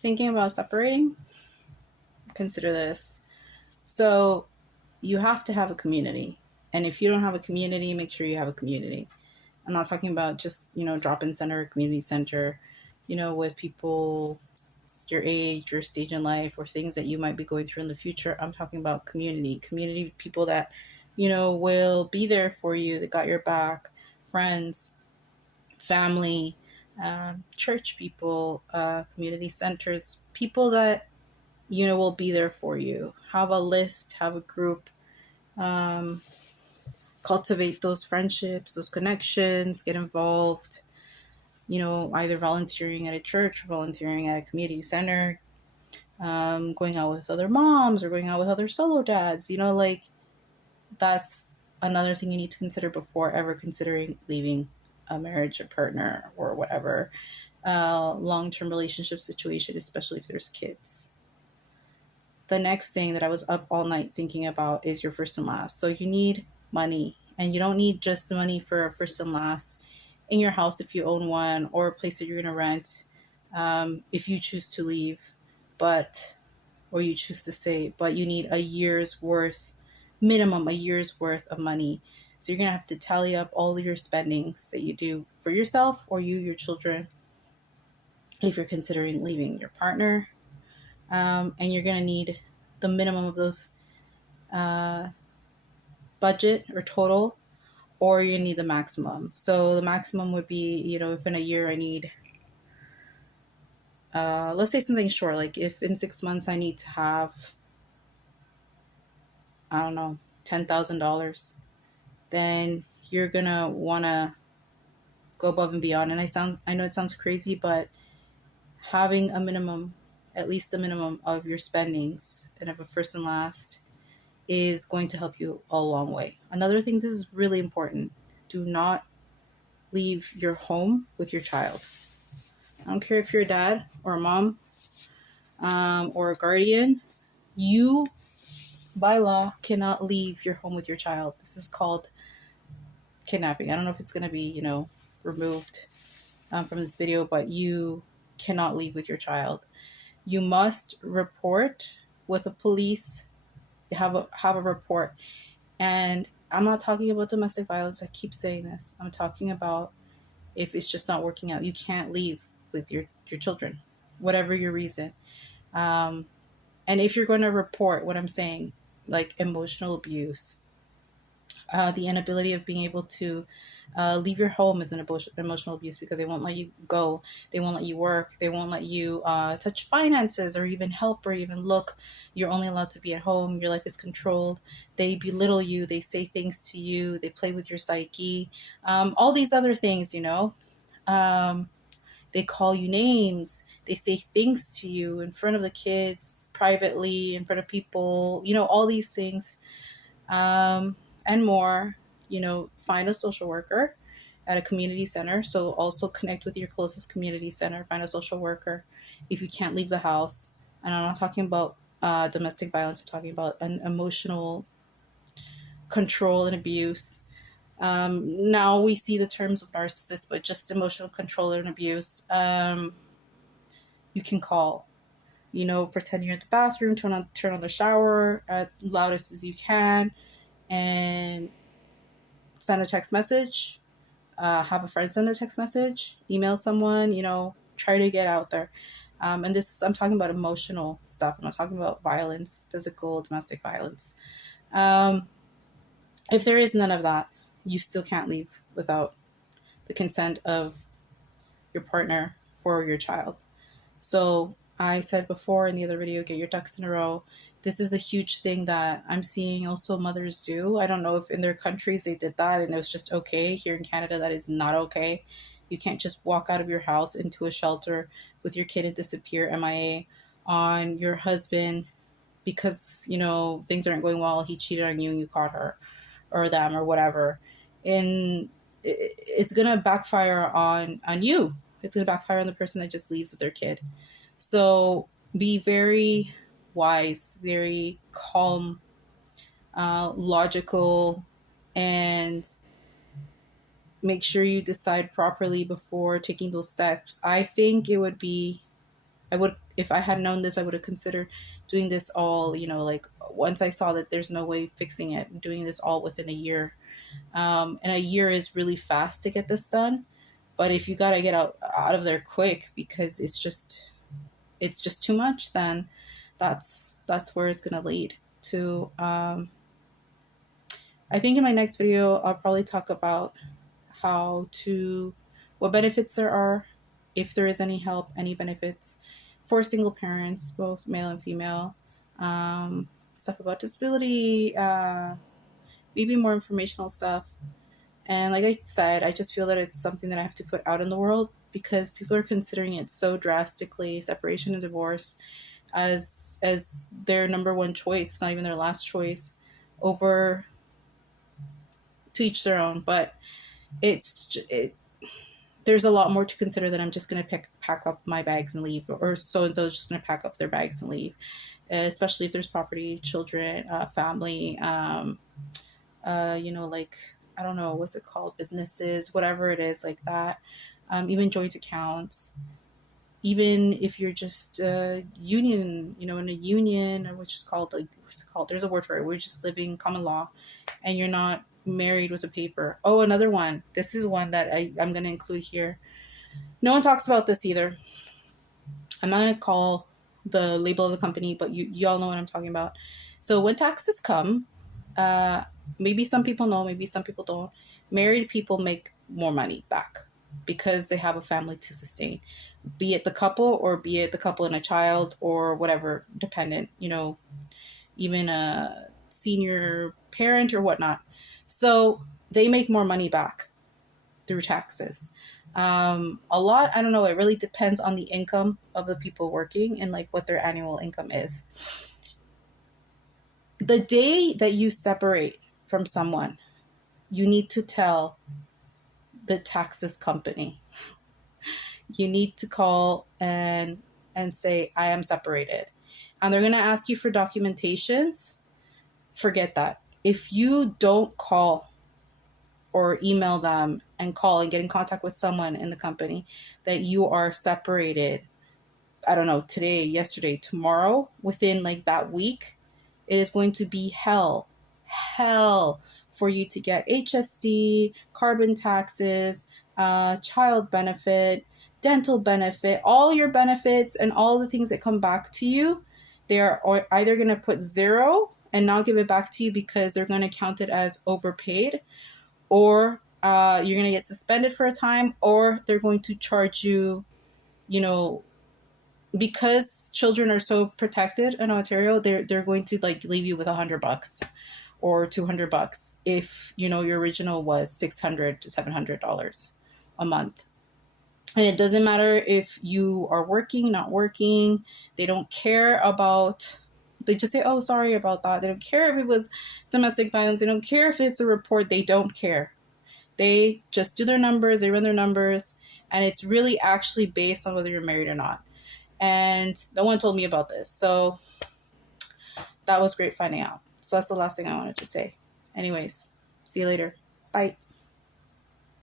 thinking about separating, consider this. So you have to have a community. And if you don't have a community, make sure you have a community. I'm not talking about just, drop-in center, community center, with people your age, your stage in life, or things that you might be going through in the future. I'm talking about community people that, will be there for you, that got your back, friends, family, church people, community centers, people that, will be there for you. Have a list, have a group, um, cultivate those friendships, those connections, get involved, either volunteering at a church, volunteering at a community center, going out with other moms or going out with other solo dads. That's another thing you need to consider before ever considering leaving a marriage, a partner, or whatever long-term relationship situation, especially if there's kids. The next thing that I was up all night thinking about is your first and last. So you need money, and you don't need just the money for a first and last in your house if you own one, or a place that you're going to rent if you choose to leave, but or you choose to stay. But you need a year's worth, minimum a year's worth of money. So you're going to have to tally up all of your spendings that you do for yourself or your children, if you're considering leaving your partner. And you're going to need the minimum of those uh, budget or total, or you need the maximum. So the maximum would be, if in a year I need, let's say something short, like if in 6 months I need to have, I don't know, $10,000, then you're gonna wanna go above and beyond. And I know it sounds crazy, but having a minimum, at least a minimum of your spendings and of a first and last, is going to help you a long way. Another thing, this is really important: do not leave your home with your child. I don't care if you're a dad or a mom, or a guardian. You, by law, cannot leave your home with your child. This is called kidnapping. I don't know if it's going to be, removed from this video, but you cannot leave with your child. You must report with the police. Have a report. And I'm not talking about domestic violence. I keep saying this. I'm talking about if it's just not working out. You can't leave with your children, whatever your reason. Um, and if you're going to report what I'm saying, like emotional abuse, the inability of being able to leave your home is an emotional abuse, because they won't let you go, they won't let you work, they won't let you touch finances or even help or even look. You're only allowed to be at home. Your life is controlled. They belittle you. They say things to you. They play with your psyche. All these other things, Um, they call you names. They say things to you in front of the kids, privately, in front of people, all these things, and more. Find a social worker at a community center. So also connect with your closest community center. Find a social worker if you can't leave the house. And I'm not talking about domestic violence. I'm talking about an emotional control and abuse. Now we see the terms of narcissist, but just emotional control and abuse. You can call. Pretend you're in the bathroom, turn on the shower as loudest as you can, and send a text message. Have a friend send a text message. Email someone. Try to get out there. And I'm talking about emotional stuff. I'm not talking about violence, physical, domestic violence. Um, if there is none of that, you still can't leave without the consent of your partner for your child. So I said before in the other video, get your ducks in a row. This is a huge thing that I'm seeing also mothers do. I don't know if in their countries they did that and it was just okay. Here in Canada, that is not okay. You can't just walk out of your house into a shelter with your kid and disappear MIA on your husband because, things aren't going well. He cheated on you and you caught her or them or whatever. And it's going to backfire on you. It's going to backfire on the person that just leaves with their kid. So be very wise, very calm, logical, and make sure you decide properly before taking those steps. I think it would if I had known this, I would have considered doing this all, like once I saw that there's no way fixing it, doing this all within a year. And a year is really fast to get this done. But if you got to get out of there quick because it's just too much, then that's where it's going to lead to. I think in my next video, I'll probably talk about what benefits there are, if there is any help, any benefits for single parents, both male and female, stuff about disability, maybe more informational stuff. And like I said, I just feel that it's something that I have to put out in the world because people are considering it so drastically, separation and divorce, as their number one choice, not even their last choice, over, to each their own. But there's a lot more to consider than I'm just going to pack up my bags and leave, or so and so is just going to pack up their bags and leave, especially if there's property, children, family, like, I don't know, what's it called, businesses, whatever it is, like that, even joint accounts, even if you're just union, in a union, which is called, like, what's it called, there's a word for it, we're just living common law, and you're not married with a paper. Oh, another one, this is one that I'm going to include here. No one talks about this either. I'm not going to call the label of the company, but y'all know what I'm talking about. So when taxes come, maybe some people know, maybe some people don't, married people make more money back because they have a family to sustain, be it the couple or be it the couple and a child or whatever, dependent, even a senior parent or whatnot. So they make more money back through taxes. A lot, I don't know, it really depends on the income of the people working and like what their annual income is. The day that you separate from someone, you need to tell the taxes company. You need to call and say, I am separated. And they're going to ask you for documentations. Forget that. If you don't call or email them and call and get in contact with someone in the company that you are separated, I don't know, today, yesterday, tomorrow, within like that week, it is going to be hell for you to get HST, carbon taxes, child benefit, dental benefit, all your benefits and all the things that come back to you. They are either going to put zero and not give it back to you because they're going to count it as overpaid, or you're going to get suspended for a time, or they're going to charge you, because children are so protected in Ontario, they're going to like leave you with $100 or $200 if your original was $600 to $700 a month. And it doesn't matter if you are working, not working. They don't care about. They just say, "Oh, sorry about that." They don't care if it was domestic violence. They don't care if it's a report. They don't care. They just do their numbers. They run their numbers, and it's really actually based on whether you're married or not. And no one told me about this, so that was great finding out. So that's the last thing I wanted to say. Anyways, see you later. Bye.